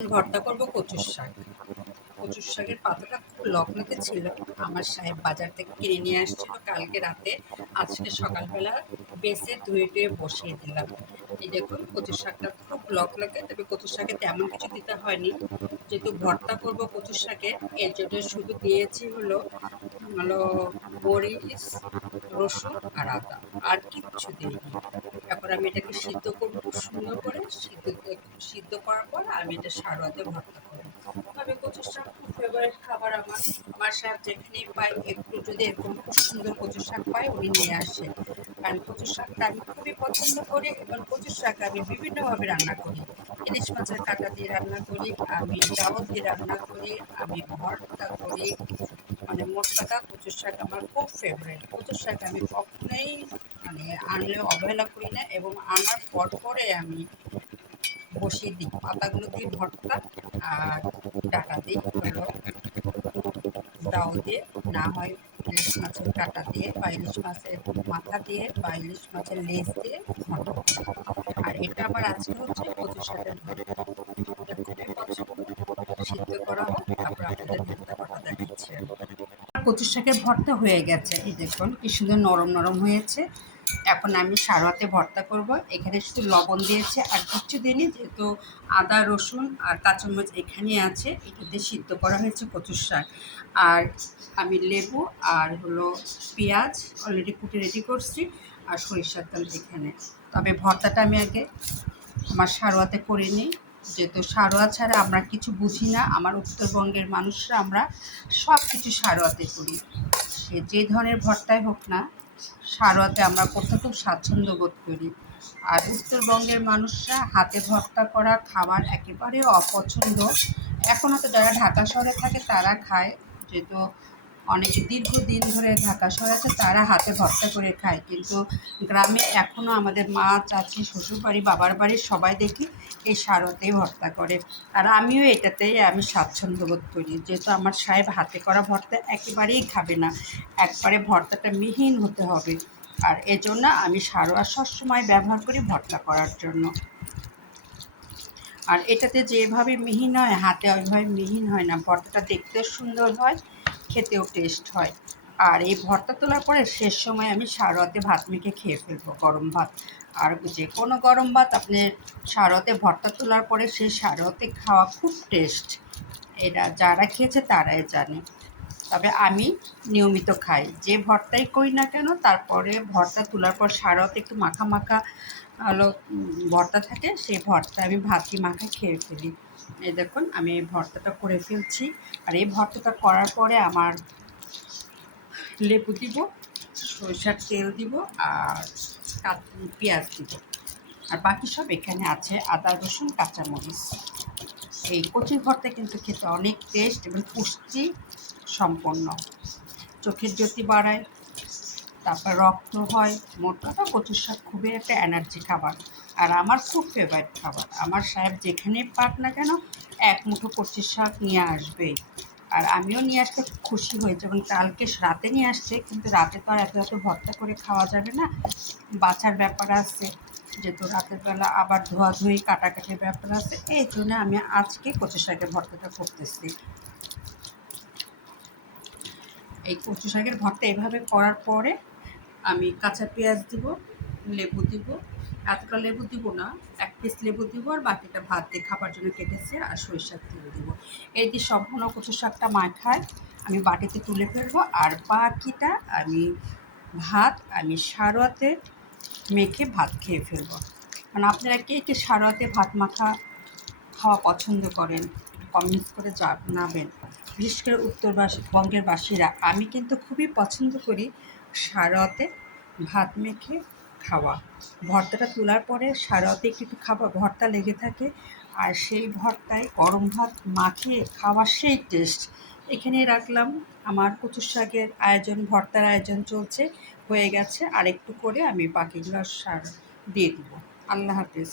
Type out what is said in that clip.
ভর্তা করব কচুর শাক। কচুর শাকের পাতাটা খুব লকলকে ছিল। আমার সাহেব বাজার থেকে কিনে নিয়ে আসছিল কালকে রাতে। আজকে সকালবেলা বেছে ধুয়ে টুয়ে বসিয়ে দিলাম। এই দেখুন কচুর শাকটা খুব লকলকে, তবে কচুর শাকে তেমন কিছু দিতে হয়নি। যেহেতু ভর্তা করব কচুর শাকে, এর জন্য শুধু দিয়েছি হলো মরিচ, রসুন আর আদা, আর কিচ্ছু দিইনি। এখন আমি এটাকে সিদ্ধ করব খুব সুন্দর করে। সিদ্ধ করার পর আমি এটা সারোয়াতে ভর্তা করব। তবে কচুর শাক খুব ফেভারিট খাবার আমার। আমার সাহেব যেখানেই পাই, একটু যদি এরকম খুব সুন্দর কচুর শাক পাই, উনি নিয়ে আসে। কারণ কচুর শাকটা আমি খুবই পছন্দ করি, এবং কচুর শাক আমি বিভিন্নভাবে রান্না করি। ইলিশ মাছের কাঁটা দিয়ে রান্না করি, আমি ডাউল দিয়ে রান্না করি, আমি ভর্তা করি। মানে মোট কথা কচুর শাক আমার খুব ফেভারিট। কচুর শাক আমি কখনোই আনলে অবহেলা করি না, এবং আনার পরে আমি বসিয়ে দিই পাতাগুলো দিয়ে ভর্তা। আর ডাটা দিই ডাউল দিয়ে, না হয় ইলিশ মাছের কাঁটা দিয়ে বা ইলিশ মাছের মাথা দিয়ে বা ইলিশ মাছের লেজ দিয়ে ভর্তা করি। আর এটা আবার আজকে হচ্ছে কচুর শাকের ভর্তা। এটা খুবই পছন্দ। সিদ্ধ করা হোক, তারপর আপনাদের ভর্তা করা দেখাচ্ছি। কচুর শাকের ভর্তা হয়ে গেছে, এই দেখুন কি সুন্দর নরম নরম হয়েছে। এখন আমি সারোয়াতে ভর্তা করব। এখানে শুধু লবণ দিয়েছে, আর কিচ্ছু দিইনি, যেহেতু আদা রসুন আর কাঁচামরিচ এখানে আছে। এটা দিয়ে সিদ্ধ করা হয়েছে কচুর শাক। আর আমি লেবু আর পেঁয়াজ অলরেডি কুটে রেডি করছি, আর সরিষার তেল এখানে। তবে ভর্তাটা আমি আগে আমার সারোয়াতে করে নিই, যেহেতু সারোয়া ছাড়া আমরা কিছু বুঝি না। আমার উত্তরবঙ্গের মানুষরা আমরা সব কিছু সারোয়াতে করি। সে যে ধরনের ভর্তাই হোক না, সারোয়াতে আমরা করতে খুব স্বাচ্ছন্দ্য বোধ করি। আর উত্তরবঙ্গের মানুষরা হাতে ভর্তা করা খাবার একেবারে অপছন্দ। এখন হয়তো যারা ঢাকা শহরে থাকে তারা খায়, যেহেতু অনেকে দীর্ঘদিন ধরে ঢাকা শহরে আছে, তারা হাতে ভর্তা করে খায়। কিন্তু গ্রামে এখনও আমাদের মা, চাচি, শ্বশুরবাড়ি, বাবার বাড়ির সবাই দেখি এই সারতেই ভর্তা করে। আর আমিও এটাতেই স্বাচ্ছন্দ্য বোধ করি, যেহেতু আমার সাহেব হাতে করা ভর্তা একেবারেই খাবে না। একবারে ভর্তাটা মিহিন হতে হবে। আর এজন্য আমি সারোয়া সবসময় ব্যবহার করি ভর্তা করার জন্য। আর এটাতে যেভাবে মিহিন হয়, হাতে ওইভাবে মিহিন হয় না। ভর্তাটা দেখতেও সুন্দর হয়, খেতেও টেস্ট হয়। আর এই ভর্তা তোলার পরে শেষ সময় আমি সারোয়াতে ভাত মেখে খেয়ে ফেলবো, গরম ভাত। আর যে কোনো গরম ভাত আপনি সারোয়াতে ভর্তা তোলার পরে সেই সারোয়াতে খাওয়া খুব টেস্ট। এটা যারা খেয়েছে তারাই জানে। তবে আমি নিয়মিত খাই, যে ভর্তাই করি না কেন, তারপরে ভর্তা তোলার পর সারোয়াতে একটু মাখা মাখা হলো ভর্তা থাকে, সেই ভর্তা আমি ভাতি মাখা খেয়ে ফেলি। এই দেখুন আমি এই ভর্তাটা করে ফেলছি। আর এই ভর্তাটা করার পরে আমার লেবু দিব, সরিষার তেল দিব, আর পেঁয়াজ দিব। আর বাকি সব এখানে আছে, আদা রসুন কাঁচামরিচ। এই কচুর ভর্তা কিন্তু খেতে অনেক টেস্ট এবং পুষ্টি সম্পন্ন, চোখের জ্যোতি বাড়ায়, তারপর রক্ত হয়। মোট কথা কচুর শাক খুবই একটা এনার্জি খাবার, আর আমার খুব ফেভারিট খাবার। আমার সাহেব যেখানেই পাক না কেন এক মুঠো কচুর শাক নিয়ে আসবেই। আর আমিও নিয়ে আসতে খুব খুশি হই, যেমন কালকে রাতে নিয়ে আসছে, কিন্তু রাতে তো আর এত এত ভর্তা করে খাওয়া যাবে না, বাঁচার ব্যাপার আছে। যেহেতু রাতের বেলা আবার ধোয়াধুয়ি কাটাকাটির ব্যাপার আছে, এই জন্য আমি আজকে কচু শাকের ভর্তাটা করতেছি। এই কচু শাকের ভর্তা এভাবে করার পরে আমি কাঁচা পেঁয়াজ দিব, লেবু দিব। এতটা লেবু দিব না, 1 পিস লেবু দিব, আর বাকিটা ভাত দিয়ে খাবার জন্য কেটেছে, আর সরিষার তেল দিব। এই দিয়ে সম্পূর্ণ কচু শাকটা মাখায় আমি বাটিতে তুলে ফেলবো। আর বাকিটা আমি সারোয়াতে মেখে ভাত খেয়ে ফেলবো। মানে আপনারা কে কে সারোয়াতে ভাত মাখা খাওয়া পছন্দ করেন, কমেন্টস করে জানাবেন। বিশেষ করে বঙ্গের বাসীরা, আমি কিন্তু খুবই পছন্দ করি সারোয়াতে ভাত মেখে খাওয়া। ভর্তাটা তোলার পরে সারোয়াতে একটু একটু খাবার ভর্তা লেগে থাকে, আর সেই ভর্তায় গরম ভাত মাখিয়ে খাওয়ার সেই টেস্ট। এখানেই রাখলাম, আমার কচুর শাকের ভর্তার আয়োজন চলছে, হয়ে গেছে। আর একটু করে আমি বাকিগুলো দিয়ে দেবো। আল্লাহ হাফিজ।